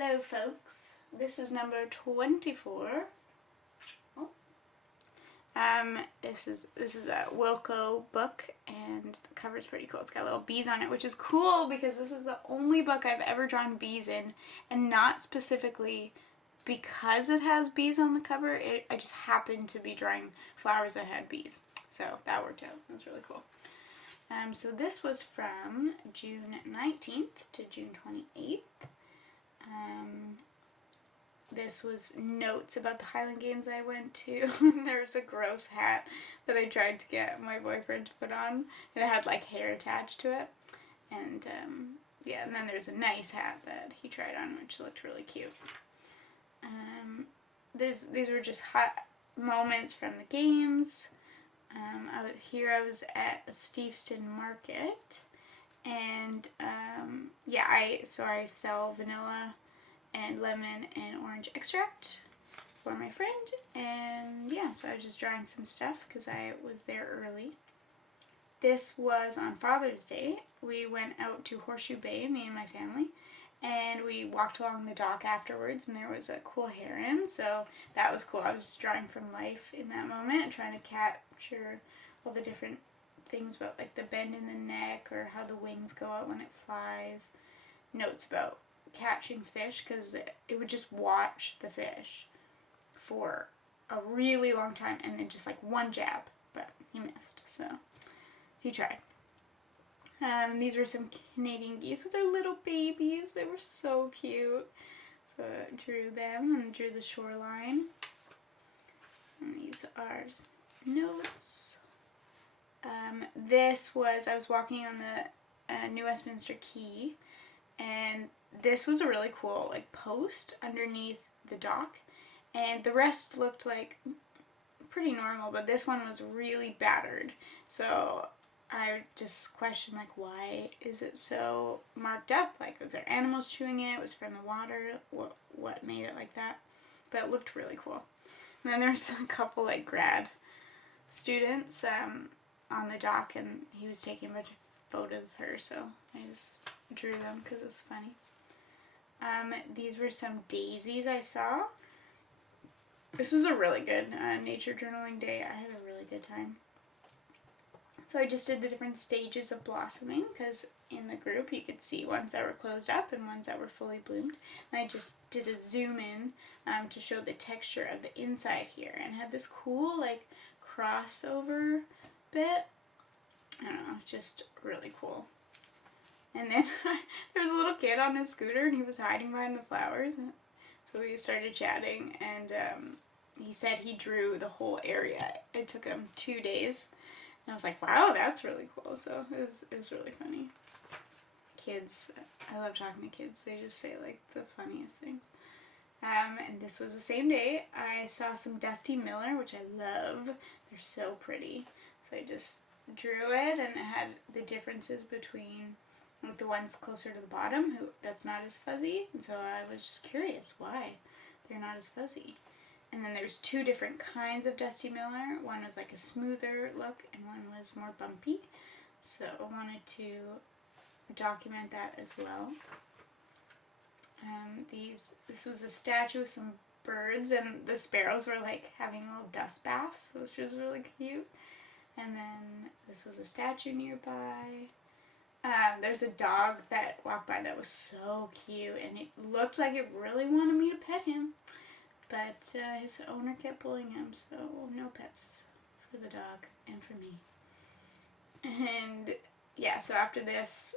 Hello folks, this is number 24. Oh. This is a Wilco book, and the cover's pretty cool. It's got little bees on it, which is cool because this is the only book I've ever drawn bees in, and not specifically because it has bees on the cover. I just happened to be drawing flowers that had bees, so that worked out. It was really cool. So this was from June 19th to June 28th. This was notes about the Highland Games I went to. There was a gross hat that I tried to get my boyfriend to put on, and it had like hair attached to it. And yeah, and then there's a nice hat that he tried on, which looked really cute. These were just hot moments from the games. I was at a Steveston market, and yeah, I sell vanilla and lemon and orange extract for my friend, and yeah, so I was just drawing some stuff because I was there early. This was on Father's Day. We went out to Horseshoe Bay, me and my family, and we walked along the dock afterwards, and there was a cool heron, so that was cool. I was just drawing from life in that moment and trying to capture all the different things about like the bend in the neck or how the wings go out when it flies. Notes about catching fish, because it would just watch the fish for a really long time and then just like one jab, but he missed, so he tried. These were some Canadian geese with their little babies. They were so cute. So I drew them and drew the shoreline. And these are notes. I was walking on the New Westminster Key, and this was a really cool like post underneath the dock, and the rest looked like pretty normal, but this one was really battered. So I just questioned like, why is it so marked up? Like, was there animals chewing it? Was it from the water? What made it like that? But it looked really cool. And then there's a couple like grad students on the dock, and he was taking a bunch of photos of her, so I just drew them because it was funny. These were some daisies I saw. This was a really good nature journaling day. I had a really good time. So I just did the different stages of blossoming, because in the group you could see ones that were closed up and ones that were fully bloomed. And I just did a zoom in to show the texture of the inside here, and had this cool like crossover bit. I don't know, just really cool. And then there was a little kid on his scooter, and he was hiding behind the flowers. So we started chatting, and he said he drew the whole area. It took him 2 days. And I was like, wow, that's really cool. So it was really funny. Kids, I love talking to kids. They just say like the funniest things. And this was the same day. I saw some Dusty Miller, which I love. They're so pretty. So I just drew it, and it had the differences between like the ones closer to the bottom, that's not as fuzzy, and so I was just curious why they're not as fuzzy. And then there's two different kinds of Dusty Miller. One was like a smoother look, and one was more bumpy. So I wanted to document that as well. This was a statue with some birds, and the sparrows were like having little dust baths, which was really cute. And then this was a statue nearby. There's a dog that walked by that was so cute, and it looked like it really wanted me to pet him, but his owner kept pulling him, so no pets for the dog and for me. And yeah, so after this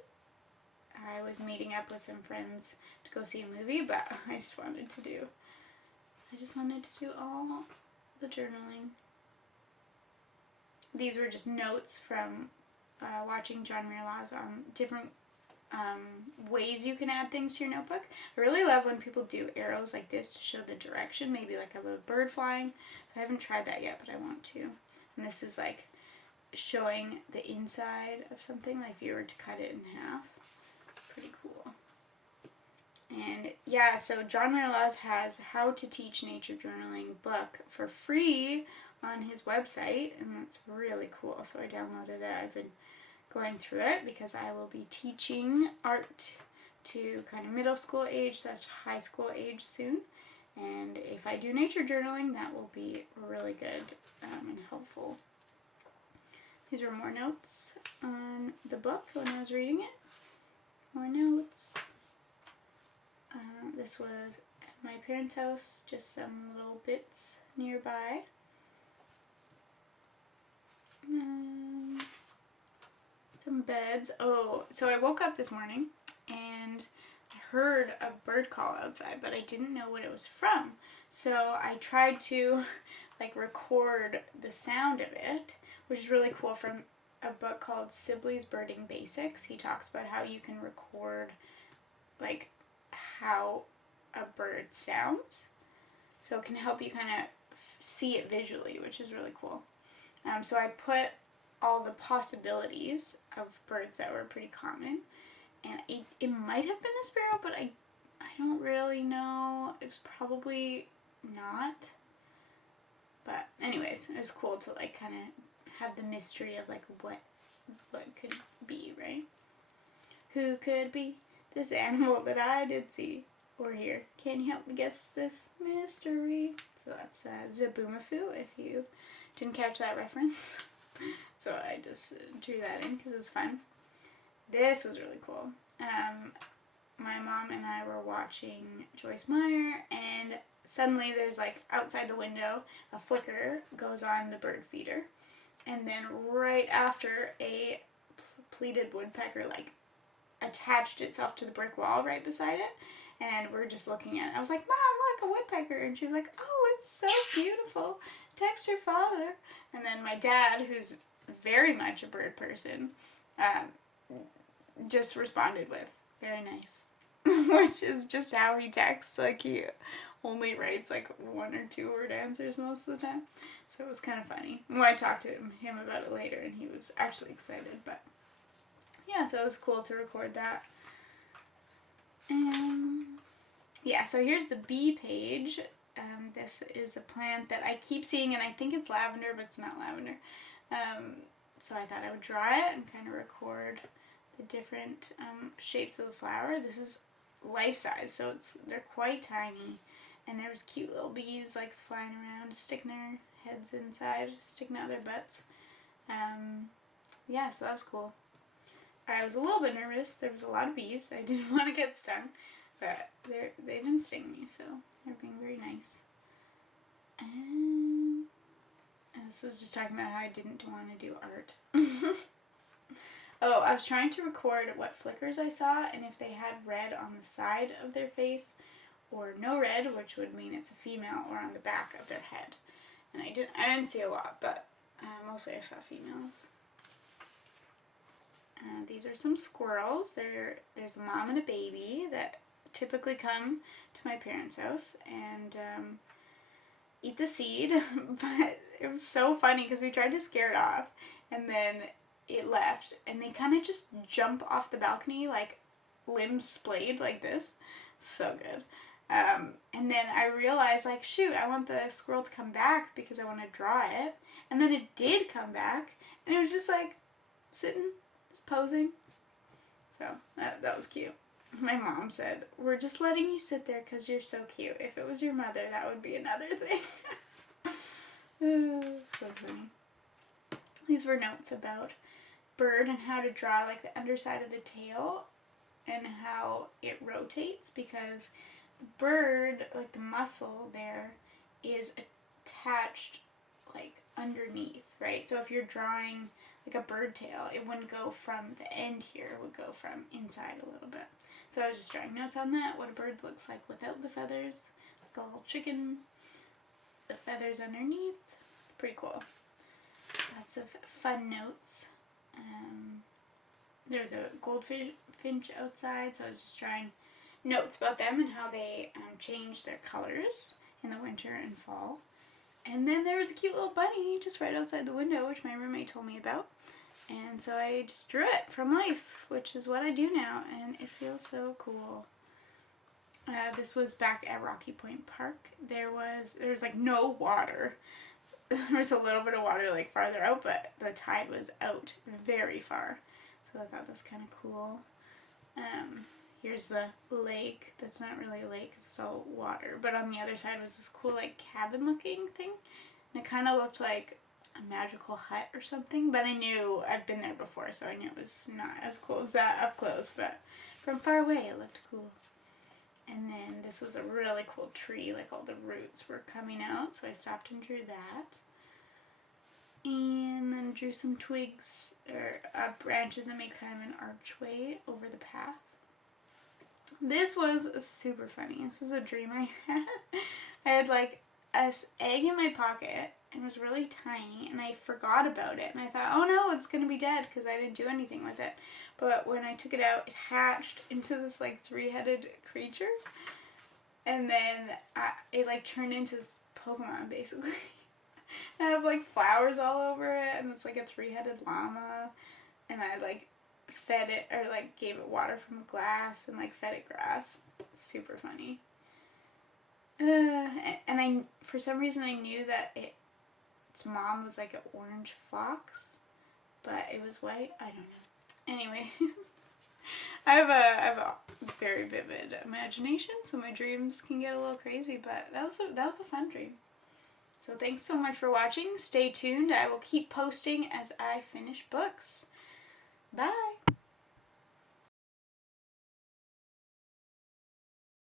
I was meeting up with some friends to go see a movie, but I just wanted to do all the journaling. These were just notes from watching John Mirlaw's on different ways you can add things to your notebook. I really love when people do arrows like this to show the direction, maybe like of a bird flying. So I haven't tried that yet, but I want to. And this is like showing the inside of something, like if you were to cut it in half. Pretty cool. And yeah, so John Mirlaw's has How to Teach Nature Journaling book for free on his website, and that's really cool. So I downloaded it. I've been going through it because I will be teaching art to kind of middle school age / high school age soon. And if I do nature journaling, that will be really good and helpful. These are more notes on the book when I was reading it. More notes. This was at my parents' house, just some little bits nearby. Some beds. Oh, so I woke up this morning and I heard a bird call outside, but I didn't know what it was from. So I tried to record the sound of it, which is really cool, from a book called Sibley's Birding Basics. He talks about how you can record how a bird sounds. So it can help you kind of see it visually, which is really cool. So I put all the possibilities of birds that were pretty common. And it might have been a sparrow, but I don't really know. It was probably not. But anyways, it was cool to kind of have the mystery of what could be, right? Who could be this animal that I did see or hear? Can you help me guess this mystery? So that's Zaboomafoo, if you didn't catch that reference. So I just drew that in because it was fun. This was really cool. My mom and I were watching Joyce Meyer, and suddenly there's outside the window, a flicker goes on the bird feeder. And then right after, a pleated woodpecker attached itself to the brick wall right beside it. And we're just looking at it. I was like, Mom, look, a woodpecker. And she was like, oh, it's so beautiful. Text your father. And then my dad, who's very much a bird person, just responded with, very nice. Which is just how he texts. He only writes 1 or 2 word answers most of the time. So it was kind of funny. Well, I talked to him about it later, and he was actually excited. But yeah, so it was cool to record that. Yeah, so here's the bee page. This is a plant that I keep seeing, and I think it's lavender, but it's not lavender. So I thought I would draw it and kind of record the different shapes of the flower. This is life size, so they're quite tiny. And there was cute little bees flying around, sticking their heads inside, sticking out their butts. Yeah, so that was cool. I was a little bit nervous. There was a lot of bees. I didn't want to get stung, but they didn't sting me, so they're being very nice. And this was just talking about how I didn't want to do art. Oh, I was trying to record what flickers I saw and if they had red on the side of their face or no red, which would mean it's a female, or on the back of their head. And I didn't see a lot, but mostly I saw females. These are some squirrels. There's a mom and a baby that typically come to my parents' house and eat the seed, but it was so funny because we tried to scare it off, and then it left, and they kind of just jump off the balcony limbs splayed like this. So good. And then I realized shoot, I want the squirrel to come back because I want to draw it, and then it did come back, and it was just sitting, just posing. So that was cute. My mom said, we're just letting you sit there because you're so cute. If it was your mother, that would be another thing. So funny. These were notes about bird and how to draw the underside of the tail and how it rotates, because the bird, the muscle there, is attached underneath, right? So if you're drawing a bird tail, it wouldn't go from the end here, it would go from inside a little bit. So I was just drawing notes on that, what a bird looks like without the feathers, the little chicken, the feathers underneath. Pretty cool. Lots of fun notes. There's a goldfish outside, so I was just drawing notes about them and how they change their colors in the winter and fall. And then there was a cute little bunny just right outside the window, which my roommate told me about. And so I just drew it from life, which is what I do now, and it feels so cool. This was back at Rocky Point Park. There was no water. There was a little bit of water farther out, but the tide was out very far. So I thought that was kind of cool. here's the lake. That's not really a lake, it's all water. But on the other side was this cool like cabin looking thing. And it kind of looked like a magical hut or something. But I knew, I've been there before, so I knew it was not as cool as that up close. But from far away it looked cool. And then this was a really cool tree, like all the roots were coming out. So I stopped and drew that. And then drew some twigs or branches and made kind of an archway over the path. This was super funny. This was a dream I had. I had like an egg in my pocket and it was really tiny and I forgot about it. And I thought, oh no, it's going to be dead because I didn't do anything with it. But when I took it out, it hatched into this like 3-headed creature. And then it like turned into this Pokemon basically. I have like flowers all over it and it's like a 3-headed llama. And I like fed it or like gave it water from a glass and like fed it grass. It's super funny. And I, for some reason I knew that its mom was like an orange fox, but it was white. I don't know. Anyway, I have a very vivid imagination, so my dreams can get a little crazy. But that was a fun dream. So thanks so much for watching. Stay tuned. I will keep posting as I finish books. Bye.